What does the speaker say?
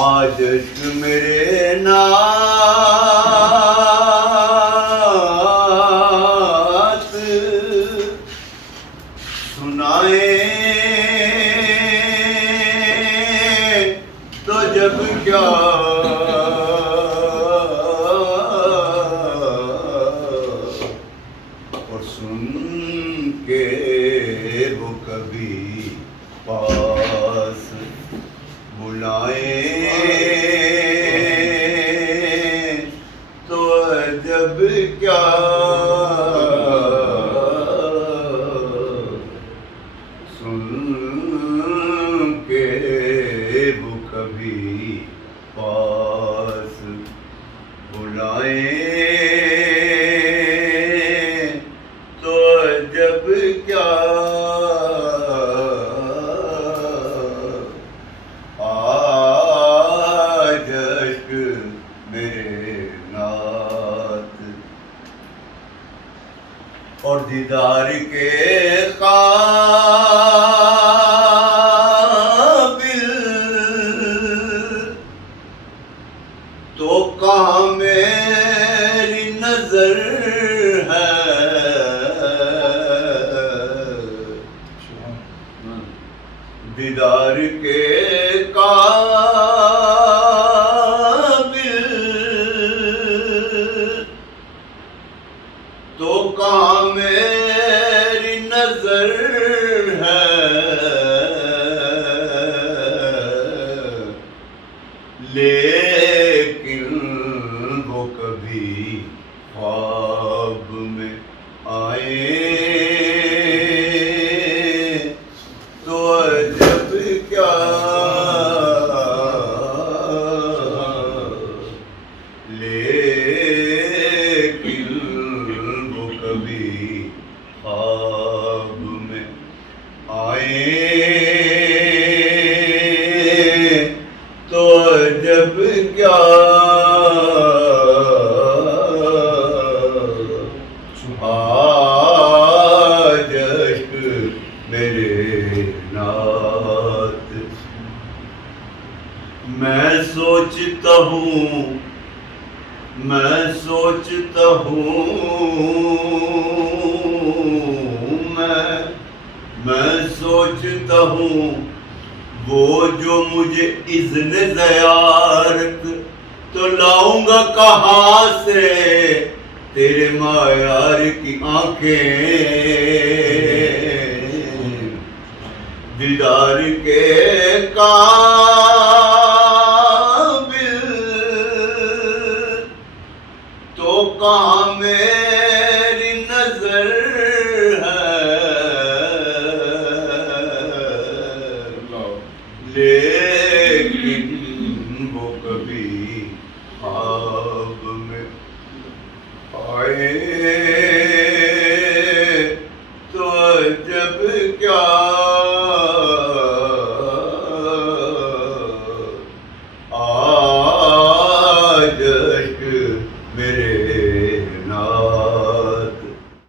آج عشق میرے نعت سنائے تو جب کیا اور سن کے وہ کبھی پاس بلائیں تو جب کیا سن کے وہ کبھی پاس بلائیں تو جب کیا اور دیدار کے قابل تو کہاں میری نظر ہے دیدار کے قابل تو کہاں میری نظر ہے لیکن وہ کبھی خواب میں آئے تو جب کیا خواب میں آئے تو جب کیا آج عشق میرے نعت میں سوچتا ہوں میں سوچتا ہوں وہ جو مجھے اذن زیارت تو لاؤں گا کہاں سے تیرے معیار کی آنکھیں دیدار کے کام